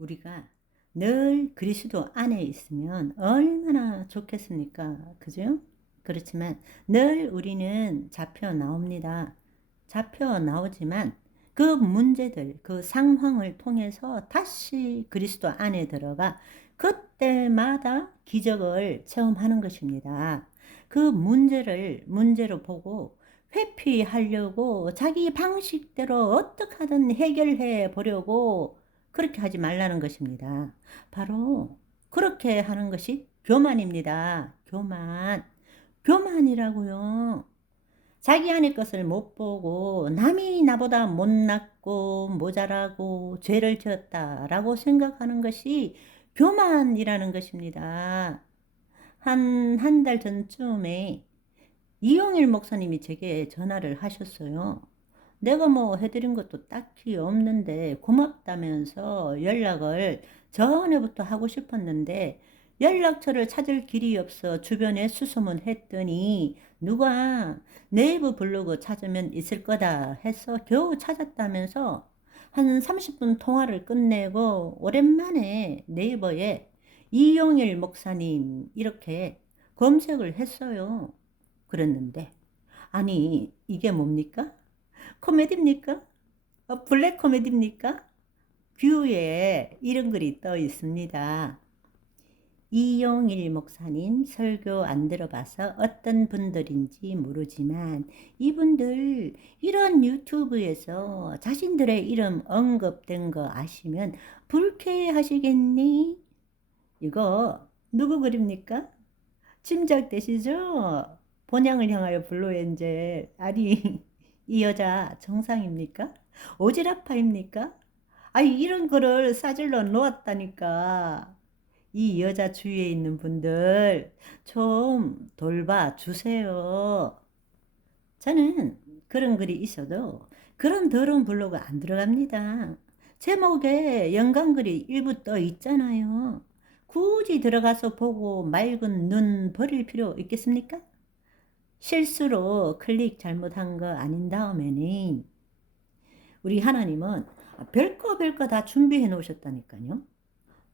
우리가 늘 그리스도 안에 있으면 얼마나 좋겠습니까? 그죠? 그렇지만 늘 우리는 잡혀 나옵니다. 잡혀 나오지만 그 문제들, 그 상황을 통해서 다시 그리스도 안에 들어가 그때마다 기적을 체험하는 것입니다. 그 문제를 문제로 보고 회피하려고 자기 방식대로 어떻게 하든 해결해 보려고 그렇게 하지 말라는 것입니다. 바로 그렇게 하는 것이 교만입니다. 교만. 교만이라고요. 자기 안의 것을 못 보고 남이 나보다 못났고 모자라고 죄를 지었다라고 생각하는 것이 교만이라는 것입니다. 한 달 전쯤에 이용일 목사님이 제게 전화를 하셨어요. 내가 뭐 해드린 것도 딱히 없는데 고맙다면서 연락을 전에부터 하고 싶었는데 연락처를 찾을 길이 없어 주변에 수소문했더니 누가 네이버 블로그 찾으면 있을 거다 해서 겨우 찾았다면서 한 30분 통화를 끝내고 오랜만에 네이버에 이용일 목사님 이렇게 검색을 했어요. 그랬는데 아니 이게 뭡니까? 코미디입니까? 블랙 코미디입니까? 뷰에 이런 글이 떠 있습니다. 이용일 목사님 설교 안 들어봐서 어떤 분들인지 모르지만 이분들 이런 유튜브에서 자신들의 이름 언급된 거 아시면 불쾌하시겠니? 이거 누구 글입니까? 짐작되시죠? 본향을 향하여 블루엔젤. 아니, 이 여자 정상입니까? 오지랖파입니까? 아니, 이런 거를 싸질러 놓았다니까. 이 여자 주위에 있는 분들 좀 돌봐 주세요. 저는 그런 글이 있어도 그런 더러운 블로그 안 들어갑니다. 제목에 연관글이 일부 떠 있잖아요. 굳이 들어가서 보고 맑은 눈 버릴 필요 있겠습니까? 실수로 클릭 잘못한 거 아닌 다음에는 우리 하나님은 별거 다 준비해 놓으셨다니까요.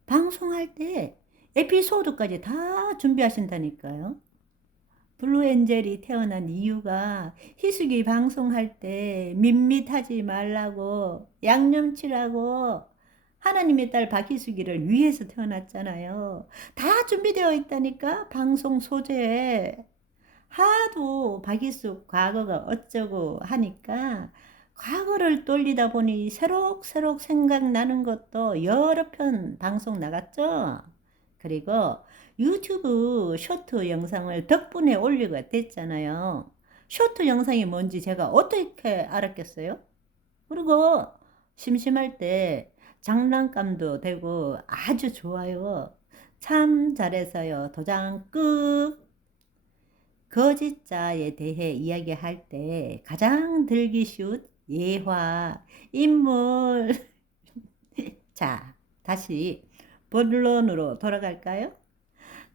방송할 때 에피소드까지 다 준비하신다니까요. 블루엔젤이 태어난 이유가 희숙이 방송할 때 밋밋하지 말라고 양념치라고 하나님의 딸 박희숙이를 위해서 태어났잖아요. 다 준비되어 있다니까 방송 소재에. 하도 박희숙 과거가 어쩌고 하니까 과거를 돌리다 보니 새록새록 생각나는 것도 여러 편 방송 나갔죠. 그리고 유튜브 쇼트 영상을 덕분에 올리게 됐잖아요. 쇼트 영상이 뭔지 제가 어떻게 알았겠어요? 그리고 심심할 때 장난감도 되고 아주 좋아요. 참 잘해서요. 도장 끝. 거짓자에 대해 이야기할 때 가장 들기 쉬운 예화, 인물. 자, 다시 본론으로 돌아갈까요?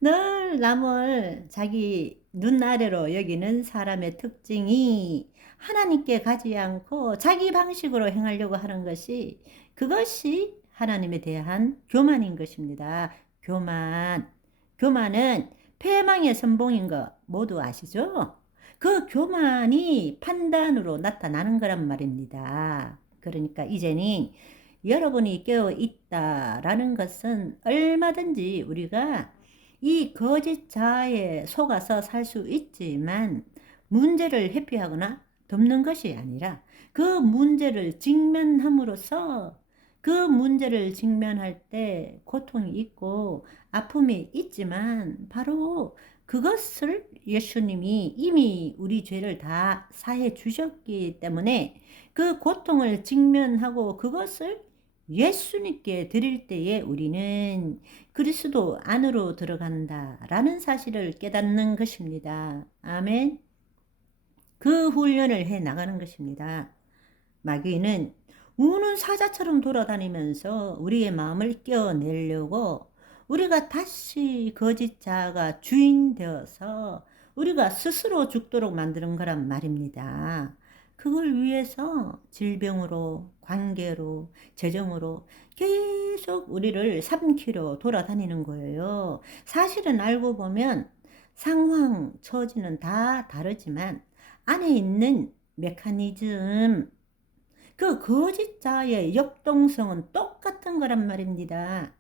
늘 남을 자기 눈 아래로 여기는 사람의 특징이 하나님께 가지 않고 자기 방식으로 행하려고 하는 것이 그것이 하나님에 대한 교만인 것입니다. 교만. 교만은 패망의 선봉인 거 모두 아시죠? 그 교만이 판단으로 나타나는 거란 말입니다. 그러니까 이제는 여러분이 깨어 있다라는 것은 얼마든지 우리가 이 거짓 자아에 속아서 살 수 있지만 문제를 회피하거나 덮는 것이 아니라 그 문제를 직면함으로써 그 문제를 직면할 때 고통이 있고 아픔이 있지만 바로 그것을 예수님이 이미 우리 죄를 다 사해 주셨기 때문에 그 고통을 직면하고 그것을 예수님께 드릴 때에 우리는 그리스도 안으로 들어간다라는 사실을 깨닫는 것입니다. 아멘. 그 훈련을 해 나가는 것입니다. 마귀는 우는 사자처럼 돌아다니면서 우리의 마음을 깨어내려고 우리가 다시 거짓 자아가 주인 되어서 우리가 스스로 죽도록 만드는 거란 말입니다. 그걸 위해서 질병으로 관계로, 재정으로 계속 우리를 삼키려 돌아다니는 거예요. 사실은 알고 보면 상황, 처지는 다 다르지만 안에 있는 메커니즘, 그 거짓자의 역동성은 똑같은 거란 말입니다.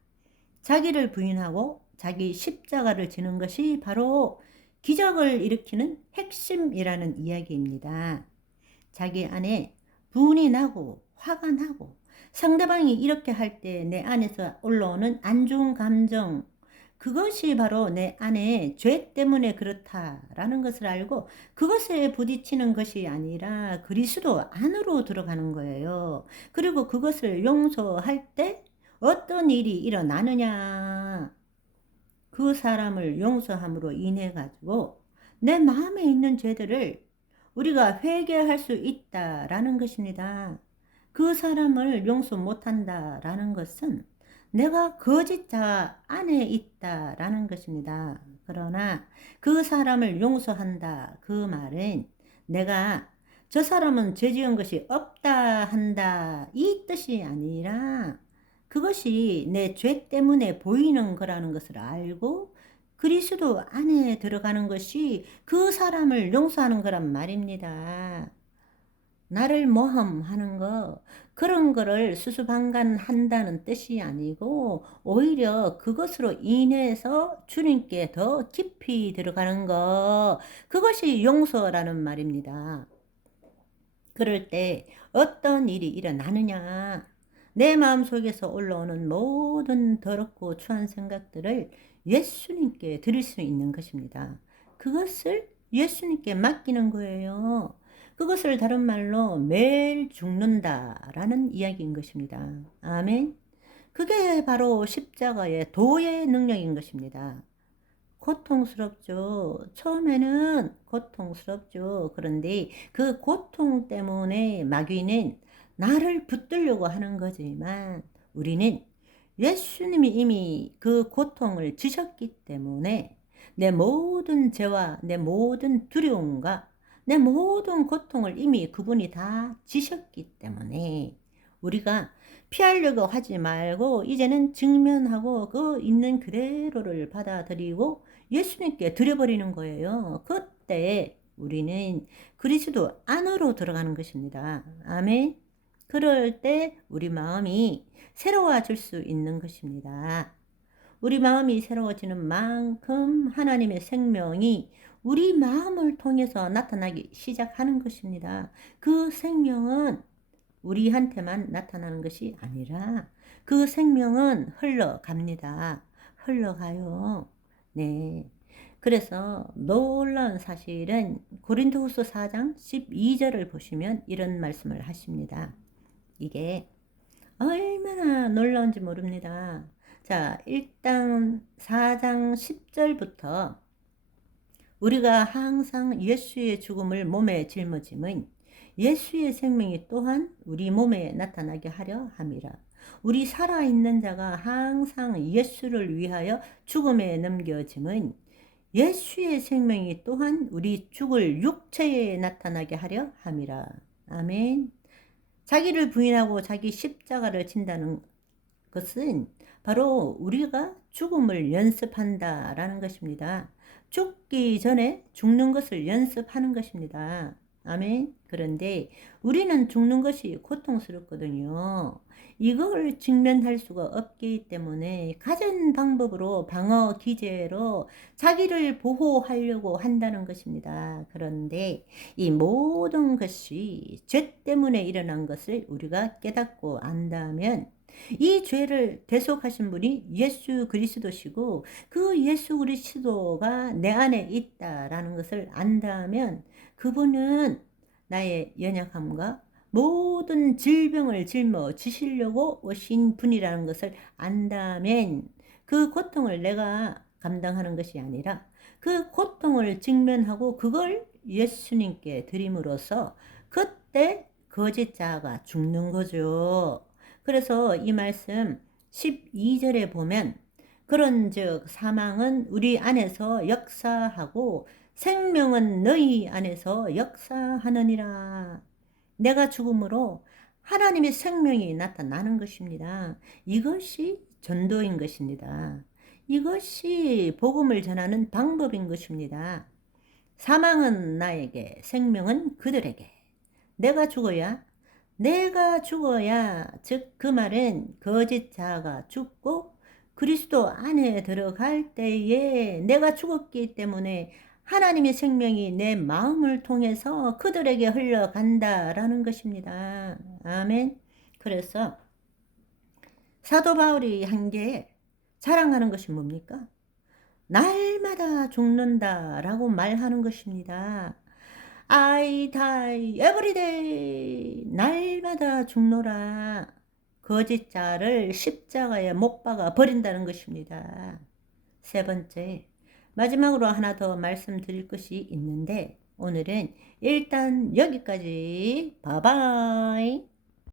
자기를 부인하고 자기 십자가를 지는 것이 바로 기적을 일으키는 핵심이라는 이야기입니다. 자기 안에 분이 나고 화가 나고 상대방이 이렇게 할 때 내 안에서 올라오는 안 좋은 감정, 그것이 바로 내 안에 죄 때문에 그렇다라는 것을 알고 그것에 부딪히는 것이 아니라 그리스도 안으로 들어가는 거예요. 그리고 그것을 용서할 때 어떤 일이 일어나느냐, 그 사람을 용서함으로 인해 가지고 내 마음에 있는 죄들을 우리가 회개할 수 있다라는 것입니다. 그 사람을 용서 못한다라는 것은 내가 거짓자 안에 있다라는 것입니다. 그러나 그 사람을 용서한다, 그 말은 내가 저 사람은 죄 지은 것이 없다 한다, 이 뜻이 아니라 그것이 내 죄 때문에 보이는 거라는 것을 알고 그리스도 안에 들어가는 것이 그 사람을 용서하는 거란 말입니다. 나를 모함하는 거, 그런 거를 수수방관한다는 뜻이 아니고 오히려 그것으로 인해서 주님께 더 깊이 들어가는 거, 그것이 용서라는 말입니다. 그럴 때 어떤 일이 일어나느냐, 내 마음속에서 올라오는 모든 더럽고 추한 생각들을 예수님께 드릴 수 있는 것입니다. 그것을 예수님께 맡기는 거예요. 그것을 다른 말로 매일 죽는다라는 이야기인 것입니다. 아멘. 그게 바로 십자가의 도의 능력인 것입니다. 고통스럽죠. 처음에는 고통스럽죠. 그런데 그 고통 때문에 마귀는 나를 붙들려고 하는 거지만 우리는 예수님이 이미 그 고통을 지셨기 때문에 내 모든 죄와 내 모든 두려움과 내 모든 고통을 이미 그분이 다 지셨기 때문에 우리가 피하려고 하지 말고 이제는 직면하고 그 있는 그대로를 받아들이고 예수님께 드려버리는 거예요. 그때 우리는 그리스도 안으로 들어가는 것입니다. 아멘. 그럴 때 우리 마음이 새로워질 수 있는 것입니다. 우리 마음이 새로워지는 만큼 하나님의 생명이 우리 마음을 통해서 나타나기 시작하는 것입니다. 그 생명은 우리한테만 나타나는 것이 아니라 그 생명은 흘러갑니다. 흘러가요. 네. 그래서 놀라운 사실은 고린도후서 4장 12절을 보시면 이런 말씀을 하십니다. 이게 얼마나 놀라운지 모릅니다. 자, 일단 4장 10절부터 우리가 항상 예수의 죽음을 몸에 짊어짐은 예수의 생명이 또한 우리 몸에 나타나게 하려 함이라. 우리 살아있는 자가 항상 예수를 위하여 죽음에 넘겨짐은 예수의 생명이 또한 우리 죽을 육체에 나타나게 하려 함이라. 아멘. 자기를 부인하고 자기 십자가를 진다는 것은 바로 우리가 죽음을 연습한다라는 것입니다. 죽기 전에 죽는 것을 연습하는 것입니다. 아멘. 그런데 우리는 죽는 것이 고통스럽거든요. 이걸 직면할 수가 없기 때문에 가진 방법으로 방어 기제로 자기를 보호하려고 한다는 것입니다. 그런데 이 모든 것이 죄 때문에 일어난 것을 우리가 깨닫고 안다면 이 죄를 대속하신 분이 예수 그리스도시고 그 예수 그리스도가 내 안에 있다라는 것을 안다면 그분은 나의 연약함과 모든 질병을 짊어지시려고 오신 분이라는 것을 안다면 그 고통을 내가 감당하는 것이 아니라 그 고통을 직면하고 그걸 예수님께 드림으로써 그때 거짓자가 죽는 거죠. 그래서 이 말씀 12절에 보면 그런즉 사망은 우리 안에서 역사하고 생명은 너희 안에서 역사하느니라. 내가 죽음으로 하나님의 생명이 나타나는 것입니다. 이것이 전도인 것입니다. 이것이 복음을 전하는 방법인 것입니다. 사망은 나에게, 생명은 그들에게. 내가 죽어야, 즉 그 말은 거짓 자가 죽고 그리스도 안에 들어갈 때에 내가 죽었기 때문에 하나님의 생명이 내 마음을 통해서 그들에게 흘러간다라는 것입니다. 아멘. 그래서 사도 바울이 한 게 자랑하는 것이 뭡니까? 날마다 죽는다라고 말하는 것입니다. I die every day. 날마다 죽노라. 거짓자를 십자가에 못 박아 버린다는 것입니다. 세 번째, 마지막으로 하나 더 말씀드릴 것이 있는데 오늘은 일단 여기까지. 바이바이.